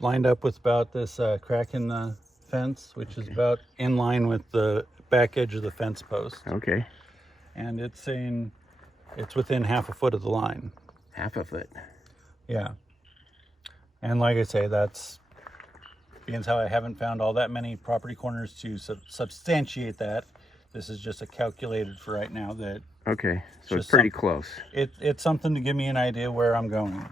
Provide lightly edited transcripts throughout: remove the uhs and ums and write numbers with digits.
lined up with about this crack in the fence, which is about in line with the back edge of the fence post. Okay. And it's saying it's within half a foot of the line. Half a foot. Yeah. And like I say, that's being how I haven't found all that many property corners to substantiate that. This is just a calculated for right now that. Okay, so it's pretty close. It's something to give me an idea where I'm going.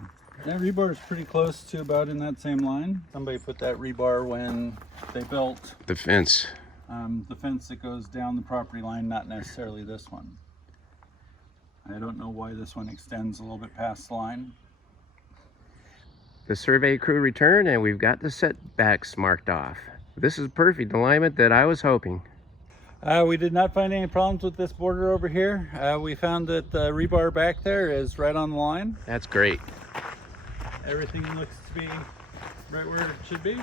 That rebar is pretty close to about in that same line. Somebody put that rebar when they built the fence. The fence that goes down the property line, not necessarily this one. I don't know why this one extends a little bit past the line. The survey crew returned and we've got the setbacks marked off. This is perfect alignment that I was hoping. We did not find any problems with this border over here. We found that the rebar back there is right on the line. That's great. Everything looks to be right where it should be.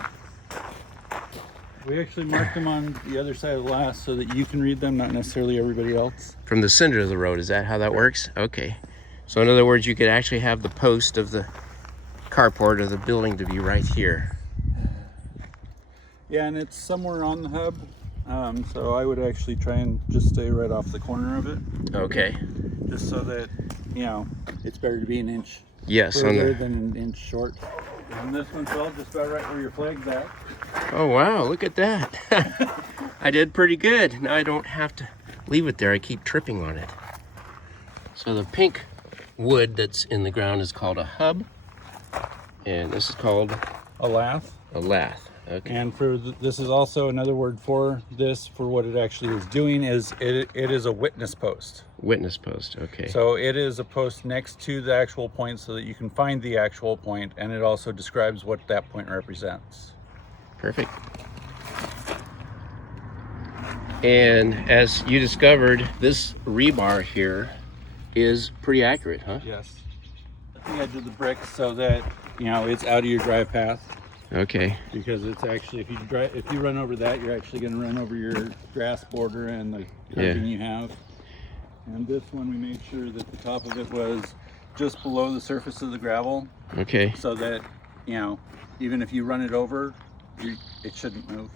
We actually marked them on the other side of the glass so that you can read them, not necessarily everybody else. From the center of the road, is that how that works? Okay. So in other words, you could actually have the post of the carport of the building to be right here. Yeah, and it's somewhere on the hub. So I would actually try and just stay right off the corner of it. Okay. Just so that, you know, it's better to be an inch further than an inch short. And this one's well just about right where your flag's at. Oh wow, look at that. I did pretty good. Now I don't have to leave it there. I keep tripping on it. So the pink wood that's in the ground is called a hub. And this is called a lath. A lath. Okay. And for this is also another word for this, for what it actually is doing, is it is a witness post. Witness post, okay. So it is a post next to the actual point so that you can find the actual point, and it also describes what that point represents. Perfect. And as you discovered, this rebar here is pretty accurate, huh? Yes. The edge of the brick so that, you know, it's out of your drive path. Okay. Because it's actually, if you run over that, you're actually going to run over your grass border and the curving you have. And this one, we made sure that the top of it was just below the surface of the gravel. Okay. So that, you know, even if you run it over, it shouldn't move.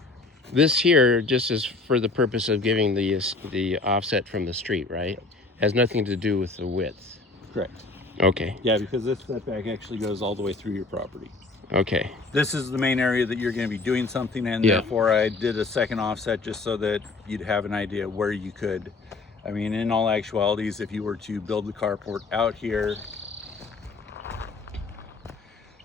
This here just is for the purpose of giving the offset from the street, right? Has nothing to do with the width. Correct. Okay. Yeah, because this setback actually goes all the way through your property. Okay. This is the main area that you're going to be doing something in. Therefore, I did a second offset just so that you'd have an idea where you could. I mean, in all actualities, if you were to build the carport out here,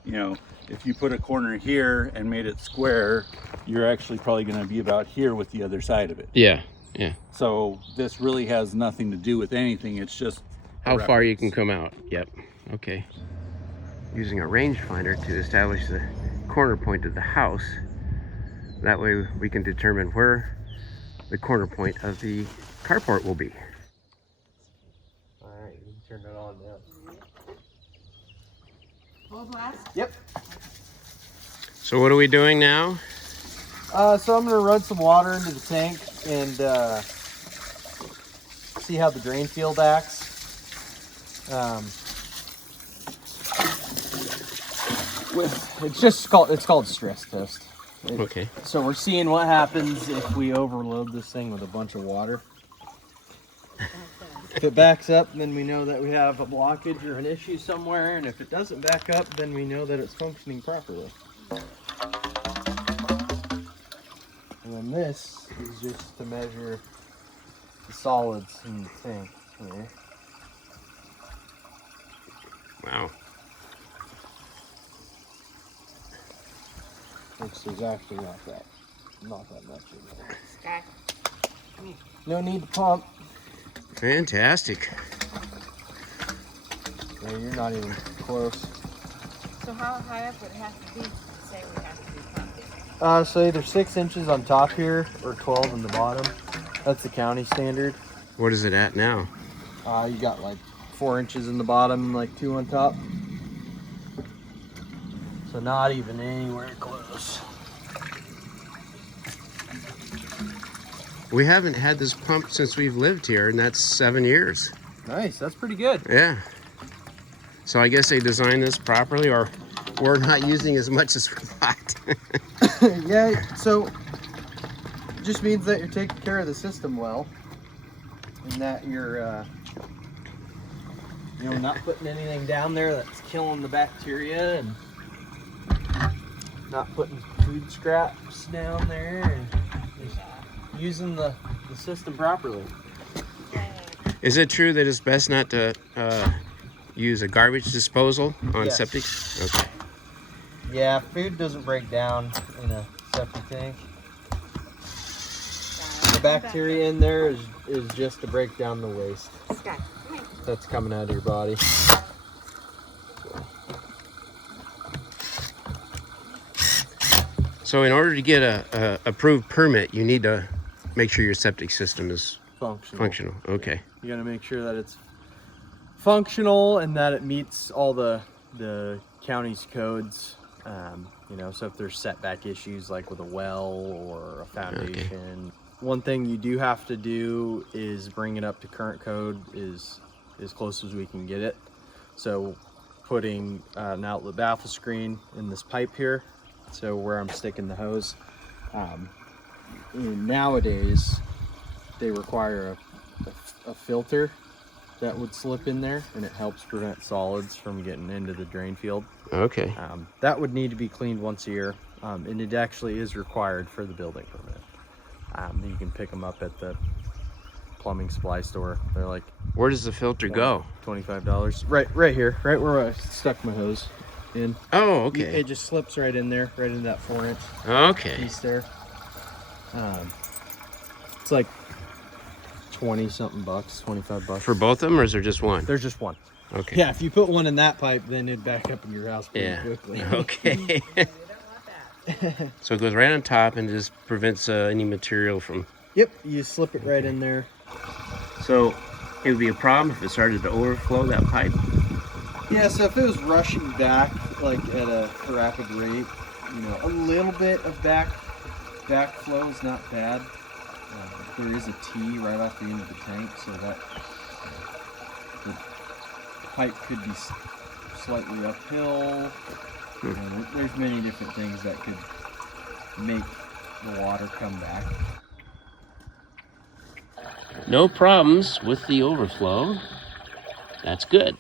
you know, if you put a corner here and made it square, you're actually probably going to be about here with the other side of it. Yeah, yeah. So this really has nothing to do with anything. It's just how far you can come out. Yep. Okay. Using a rangefinder to establish the corner point of the house. That way we can determine where the corner point of the carport will be. All right, you can turn it on now. Full blast? Yep. So what are we doing now? So I'm gonna run some water into the tank and see how the drain field acts. It's called stress test. Okay. So we're seeing what happens if we overload this thing with a bunch of water. If it backs up, then we know that we have a blockage or an issue somewhere, and if it doesn't back up, then we know that it's functioning properly. And then this is just to measure the solids in the tank here. Wow. Which there's actually not that much in there. Sky. No need to pump. Fantastic. Yeah, you're not even close. So how high up would it have to be to say we have to be pumping? So either 6 inches on top here or 12 on the bottom. That's the county standard. What is it at now? You got like 4 inches in the bottom, like 2 on top. So not even anywhere close. We haven't had this pump since we've lived here, and that's 7 years. Nice, that's pretty good. Yeah. So I guess they designed this properly, or we're not using as much as we thought. Yeah, so it just means that you're taking care of the system well, and that you're you know, not putting anything down there that's killing the bacteria, and not putting food scraps down there, and just using the system properly. Is it true that it's best not to use a garbage disposal on Yes. septics? Okay. Yeah, food doesn't break down in a septic tank. The bacteria in there is just to break down the waste Sky, come here. that's coming out of your body. So in order to get a approved permit, you need to make sure your septic system is functional. Okay. You gotta make sure that it's functional and that it meets all the county's codes. You know, so if there's setback issues like with a well or a foundation, one thing you do have to do is bring it up to current code is as close as we can get it. So putting an outlet baffle screen in this pipe here, so where I'm sticking the hose. Nowadays they require a filter that would slip in there, and it helps prevent solids from getting into the drain field. Okay. That would need to be cleaned once a year, and it actually is required for the building permit. You can pick them up at the plumbing supply store. They're like, Where does the filter go? $25. Right here, right where I stuck my hose in. Oh, okay. It just slips right in there, right in that 4-inch Okay. piece there. It's like 20 something bucks, 25 bucks. For both of them, or is there just one? There's just one. Okay. Yeah, if you put one in that pipe, then it'd back up in your house pretty quickly. Okay. You don't want that. So it goes right on top and just prevents any material from. Yep, you slip it right in there. So it would be a problem if it started to overflow that pipe. Yeah, so if it was rushing back like at a rapid rate, you know, a little bit of backflow is not bad. There is a T right off the end of the tank, so that the pipe could be slightly uphill. There's many different things that could make the water come back. No problems with the overflow. That's good.